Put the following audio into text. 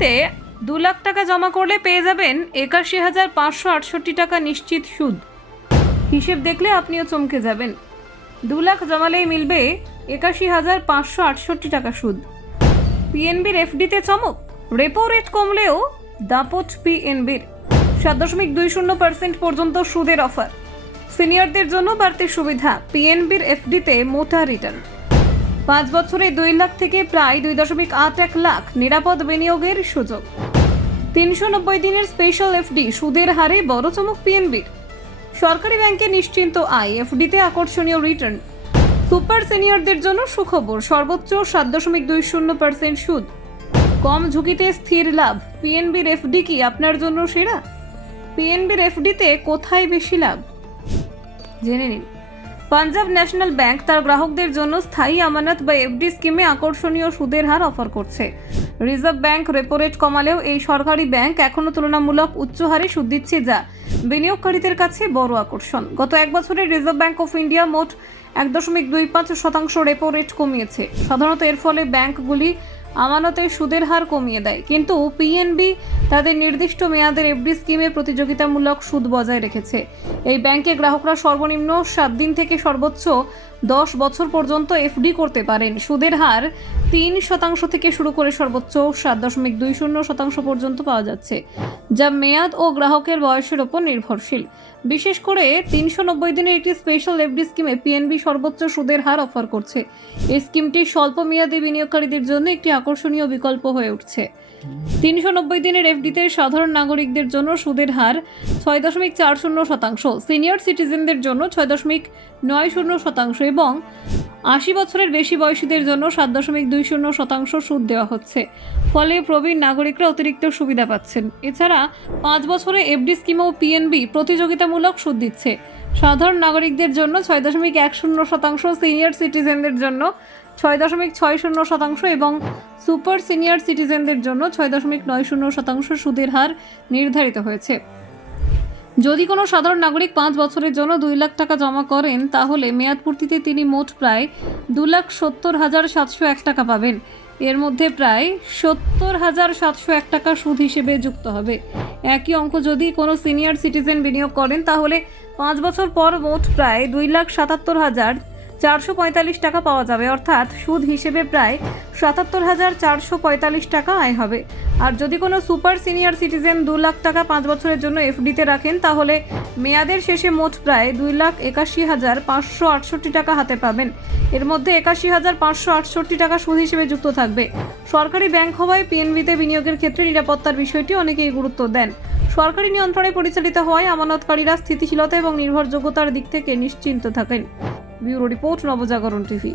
এফডিতে 2 লাখ টাকা জমা করলে পেয়ে যাবেন 81,568 টাকা নিশ্চিত সুদ। হিসেব দেখলে আপনিও চমকে যাবেন। 2 লাখ জমালেই মিলবে 81,568 টাকা সুদ। পিএনবির এফডিতে চমক, রেপো রেট কমলেও দাপট পিএনবির 7.20% পর্যন্ত সুদের অফার। সিনিয়রদের জন্য বাড়তি সুবিধা, পিএনবির এফডিতে মোটা রিটার্ন। 5 বছরে 2 লাখ থেকে প্রায় 2.81 লাখ নিরাপদ বিনিয়োগের সুযোগ। 390 দিনের স্পেশাল এফডি, সুদের হারে বড় চমক পিএনবির। সরকারি ব্যাংকে নিশ্চিন্ত আয়, এফডিতে আকর্ষণীয় রিটার্ন। সুপার সিনিয়রদের জন্য সুখবর, সর্বোচ্চ 7.20% সুদ। কম ঝুঁকিতে স্থির লাভ, পিএনবির এফডি কি আপনার জন্য সেরা? পিএনবির এফডিতে কোথায় বেশি লাভ জেনে নিন। পাঞ্জাব ন্যাশনাল ব্যাংক তার গ্রাহকদের জন্য স্থায়ী আমানত বা এফডি স্কিমে আকর্ষণীয় সুদের হার অফার করছে। রিজার্ভ ব্যাংক রেপো রেট কমালেও এই সরকারি ব্যাংক এখনও তুলনামূলক উচ্চ হারে সুদ দিচ্ছে, যা বিনিয়োগকারীদের কাছে বড় আকর্ষণ। গত এক বছরে রিজার্ভ ব্যাংক অফ ইন্ডিয়া মোট 1.25% রেপো রেট কমিয়েছে। সাধারণত এর ফলে ব্যাংকগুলি আমানতের সুদের হার কমিয়ে দেয়, কিন্তু পিএনবি তাদের নির্দিষ্ট মেয়াদের এফডি স্কিমে প্রতিযোগিতামূলক সুদ বজায় রেখেছে। এই ব্যাংকে গ্রাহকরা সর্বনিম্ন 7 দিন থেকে সর্বোচ্চ 10 বছর পর্যন্ত এফডি করতে পারেন। সুদের হার 3% থেকে শুরু করে সর্বোচ্চ 7.20% পর্যন্ত পাওয়া যাচ্ছে, যা মেয়াদ ও গ্রাহকের বয়সের ওপর নির্ভরশীল। বিশেষ করে 390 দিনের একটি স্পেশাল এফডি স্কিমে পিএনবি সর্বোচ্চ সুদের হার অফার করছে। এই স্কিমটি স্বল্প মেয়াদী বিনিয়োগকারীদের জন্য একটি আকর্ষণীয় বিকল্প হয়ে উঠছে। 390 দিনের এফডিতে সাধারণ নাগরিকদের জন্য সুদের হার 6.40%, সিনিয়র সিটিজেনদের জন্য 6.90% এবং 80 বছরের বেশি বয়সীদের জন্য 7.20% সুদ দেওয়া হচ্ছে। ফলে প্রবীণ নাগরিকরা অতিরিক্ত সুবিধা পাচ্ছেন। এছাড়া 5 বছরে এফডি স্কিমেও পিএনবি প্রতিযোগিতামূলক সুদ দিচ্ছে। সাধারণ নাগরিকদের জন্য 6.10%, সিনিয়র সিটিজেনদের জন্য 6.60% এবং সুপার সিনিয়র সিটিজেনদের জন্য 6.90% সুদের হার নির্ধারিত হয়েছে। যদি কোনো সাধারণ নাগরিক 5 বছরের জন্য 2 লাখ টাকা জমা করেন, তাহলে মেয়াদ পূর্তিতে তিনি মোট প্রায় 2,70,701 টাকা পাবেন। এর মধ্যে প্রায় 70,701 টাকা সুদ হিসেবে যুক্ত হবে। একই অঙ্ক যদি কোনো সিনিয়র সিটিজেন বিনিয়োগ করেন, তাহলে 5 বছর পর মোট প্রায় 2,77,445 টাকা পাওয়া যাবে, অর্থাৎ সুদ হিসেবে প্রায় 77,445 টাকা আয় হবে। আর যদি কোনো সুপার সিনিয়র সিটিজেন 2 লাখ টাকা 5 বছরের জন্য এফডিতে রাখেন, তাহলে মেয়াদের শেষে মোট প্রায় 2,81,568 টাকা হাতে পাবেন। এর মধ্যে 81,568 টাকা সুদ হিসেবে যুক্ত থাকবে। সরকারি ব্যাংক হওয়ায় পিএনবিতে বিনিয়োগের ক্ষেত্রে নিরাপত্তার বিষয়টি অনেকেই গুরুত্ব দেন। সরকারি নিয়ন্ত্রণে পরিচালিত হওয়ায় আমানতকারীরা স্থিতিশীলতা এবং নির্ভরযোগ্যতার দিক থেকে নিশ্চিন্ত থাকেন। Bureau report, Nabajagaran TV.